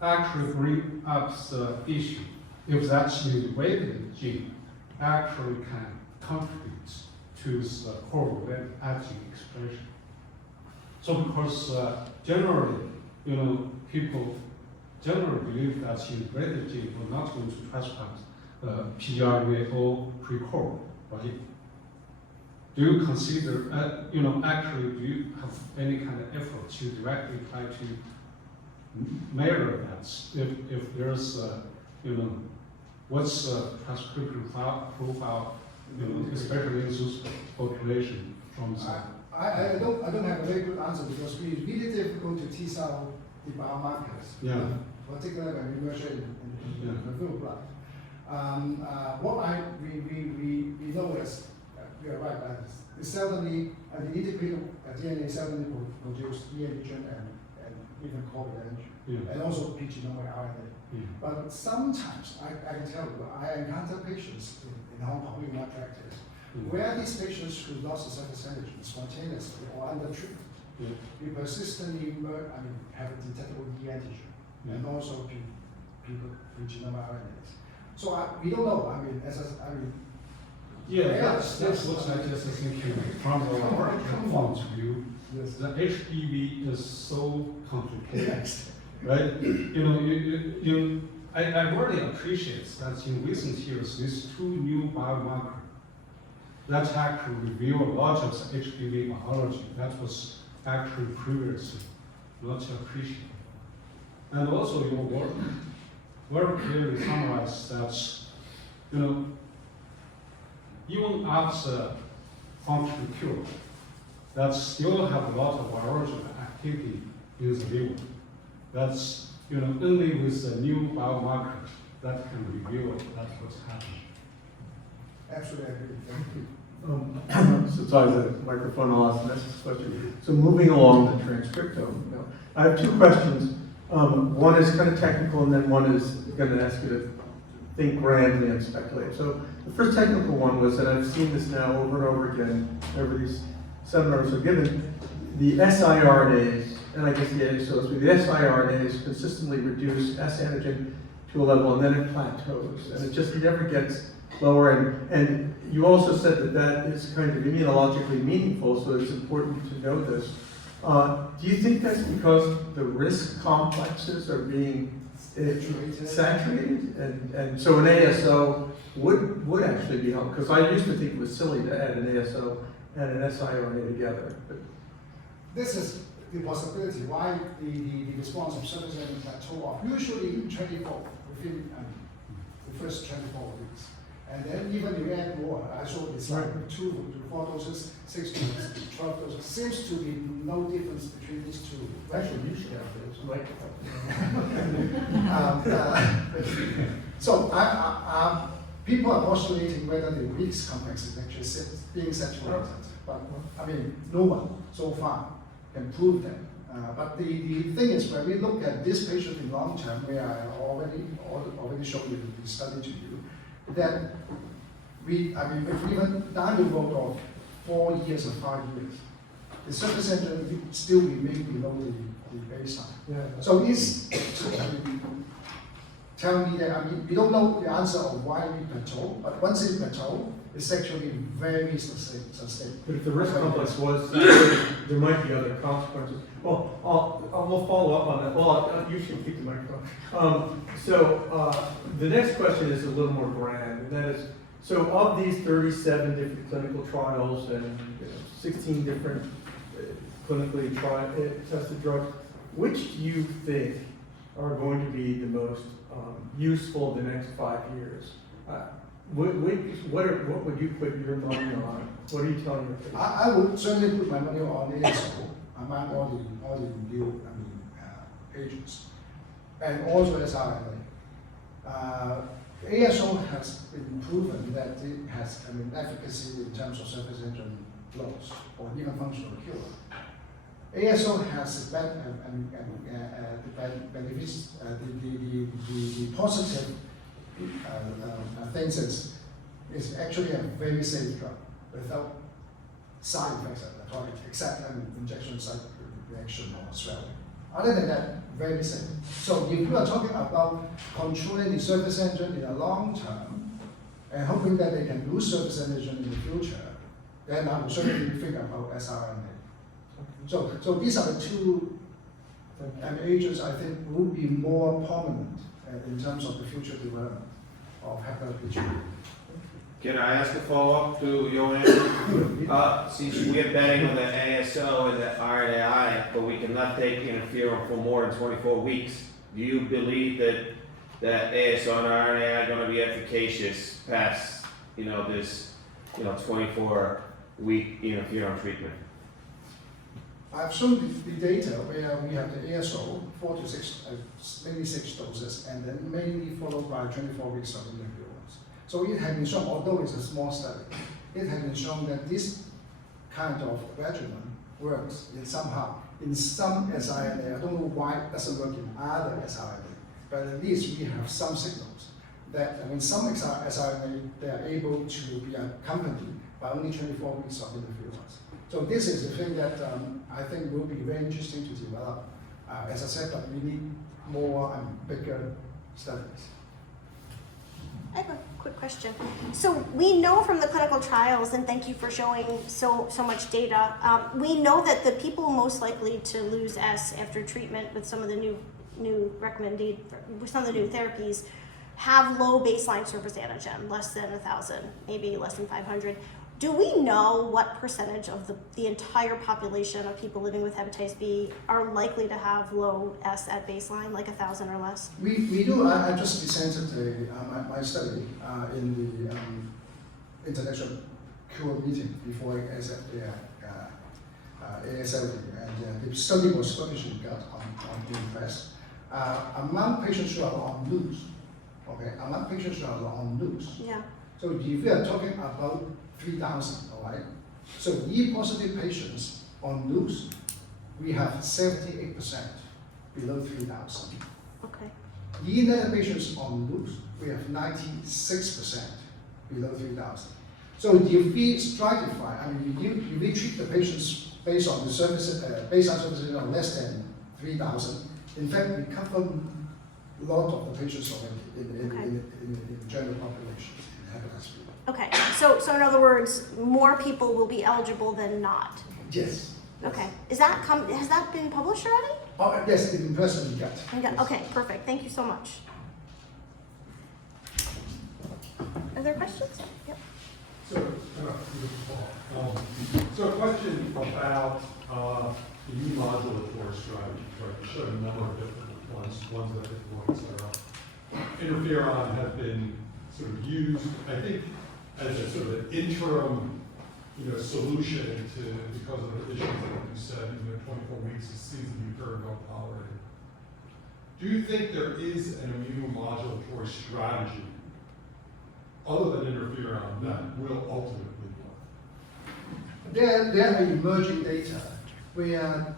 actually bring up the issue. If that's integrated gene, actually can contribute to the correlated antigen expression. So because generally, people generally believe that in related gene we're not going to transplant PRVA or pre-core, right? Do you consider, actually, do you have any kind of effort to directly try to measure that? If there's, what's the transcription profile, especially in this population from the I don't have a very good answer because we really difficult to tease out the biomarkers. Yeah. Particularly when we measure in the field blood. What we know is, we are right, that it's seldomly, the integrated DNA seldomly produce E antigen and even COVID antigen, and also genomic RNA. But sometimes, I can tell you, I encounter patients in Hong Kong in my practice, where these patients who lost the surface antigen spontaneously or under treatment, we persistently have a detectable E antigen, and also genomic RNAs. So we don't know. That's what I just thinking from the point of view. Yes. The HPV is so complicated, Yes. right? I really appreciate that in recent years, these two new biomarkers that actually reveal a lot of the HPV biology that was actually previously not appreciated. And also your work very clearly summarizes that, even after functional cure, that still have a lot of virological activity in the liver. That's only with the new biomarker that can reveal that's what's happening. Absolutely agree. Thank you. So it's always a microphone, I'll ask the next question. So moving along the transcriptome, I have two questions. One is kind of technical, and then one is going to ask you to think grandly and speculate. So the first technical one was that I've seen this now over and over again, over these seminars are given, the siRNAs, and I guess the ASOs, but the siRNAs consistently reduce S antigen to a level, and then it plateaus, and it just never gets lower. And you also said that that is kind of immunologically meaningful, so it's important to know this. Do you think that's because the risk complexes are being saturated? And so an ASO would actually be helpful, because I used to think it was silly to add an ASO and an siRNA together. But This is the possibility why the response of surface antigen plateau off, usually 24, within the first 24 weeks. And then even you add more, I showed this like 2 to 4 doses, 6 to 12 doses, seems to be no difference between these two. actually, you should have this microphone. So people are postulating whether the Weeks complex is actually being saturated, but no one so far can prove that. But the thing is, when we look at this patient in long term, where I already showed you the study to you, that if even down the road of 4 years or 5 years, the surface antigen still remain below the baseline. Yeah. So this tell me that we don't know the answer of why we plateau, but once it plateau, it's actually very sustained. But if the risk complex was saturated, there might be other consequences. Well, we'll follow up on that. Well, you should keep the microphone. The next question is a little more grand, and that is, so of these 37 different clinical trials and 16 different clinically tested drugs, which do you think are going to be the most useful in the next 5 years? What would you put your money on? What are you telling your patients? I would certainly put my money on ASO among all the new agents, and also siRNA. ASO has been proven that it has efficacy in terms of surface antigen loss or even functional cure. ASO has benefits, the positive things is actually a very safe drug without side effects at all, except injection site reaction or swelling. Other than that, very safe. So if you are talking about controlling the surface antigen in the long term and hoping that they can lose surface antigen in the future, then I will certainly think about siRNA. So these are the two agents I think will be more prominent in terms of the future development of hepatitis B. Can I ask a follow-up to your answer? Since we're betting on the ASO and the RNAi, but we cannot take interferon for more than 24 weeks, do you believe that ASO and RNAi are going to be efficacious past, this, 24-week interferon treatment? I've shown the data where we have the ASO 4 to 6, maybe 6 doses, and then mainly followed by 24 weeks of interferons. So it has been shown, although it's a small study, it has been shown that this kind of regimen works somehow in some siRNA. I don't know why it doesn't work in other siRNA, but at least we have some signals that when some siRNA, they are able to be accompanied by only 24 weeks of interference. So this is the thing that I think will be very interesting to develop. As I said, but we need more and bigger studies. I have a quick question. So we know from the clinical trials, and thank you for showing so much data, we know that the people most likely to lose S after treatment with some of the new recommended, with some of the new therapies, have low baseline surface antigen, less than 1,000, maybe less than 500. Do we know what percentage of the entire population of people living with hepatitis B are likely to have low S at baseline, like 1,000 or less? We do. I just presented my study in the International Cure meeting before ASLD, and the study was published in Gut on the press. Among patients who are on loose, among patients who are on loose. Yeah. So if we are talking about 3,000, all right? So E-positive patients on loose, we have 78% below 3,000. Okay. E-negative patients on loose, we have 96% below 3,000. So if we stratify, if we treat the patients based on the service, baseline surface area less than 3,000, in fact, we cover a lot of the patients already in the general population in hepatitis B. Okay, so in other words, more people will be eligible than not. Yes. Okay, has that been published already? Oh, yes, in person, Gut. Yes. Okay, perfect. Thank you so much. Are there questions? Yep. So a question about the immunomodulatory strategy, right? You showed a number of different ones that I think we'll consider. Interferon has been sort of used, I think, as a sort of an interim, solution because of the issues that you said, 24 weeks seems to be very well tolerated. Do you think there is an immunomodulatory strategy other than interferon that will ultimately work? There are emerging data where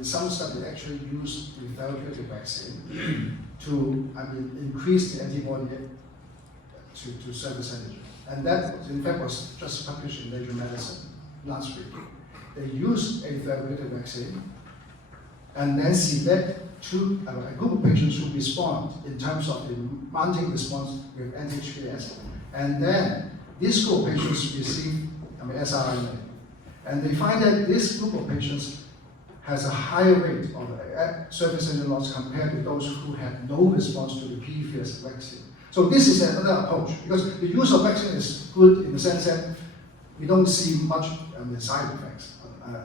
some studies actually use the therapeutic vaccine to increase the antibody to surface antigen. And that, in fact, was just published in Nature Medicine last week. They used a therapeutic vaccine and then select a group of patients who respond in terms of the mounting response with anti-HBs. And then this group of patients receive siRNA. And they find that this group of patients has a higher rate of surface antigen loss compared to those who had no response to the previous vaccine. So this is another approach, because the use of vaccine is good in the sense that we don't see much side effects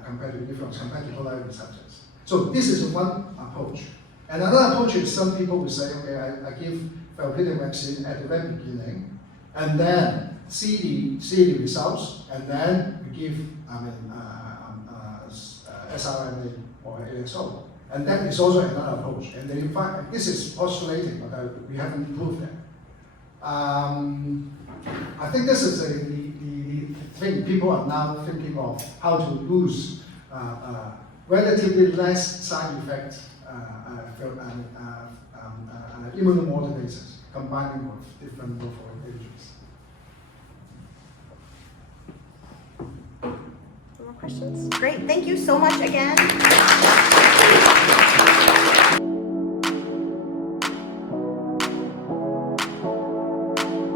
compared to different, compared to tolerant receptors. So this is one approach. Another approach is some people will say, okay, I give therapeutic vaccine at the very beginning, and then see the results, and then we give siRNA or ASO. And that is also another approach. And they find, this is postulating, but we haven't proved that. I think this is the thing people are now thinking of, how to use relatively less side effect immunomodulators combining with different morphological agents. More questions? Great, thank you so much again.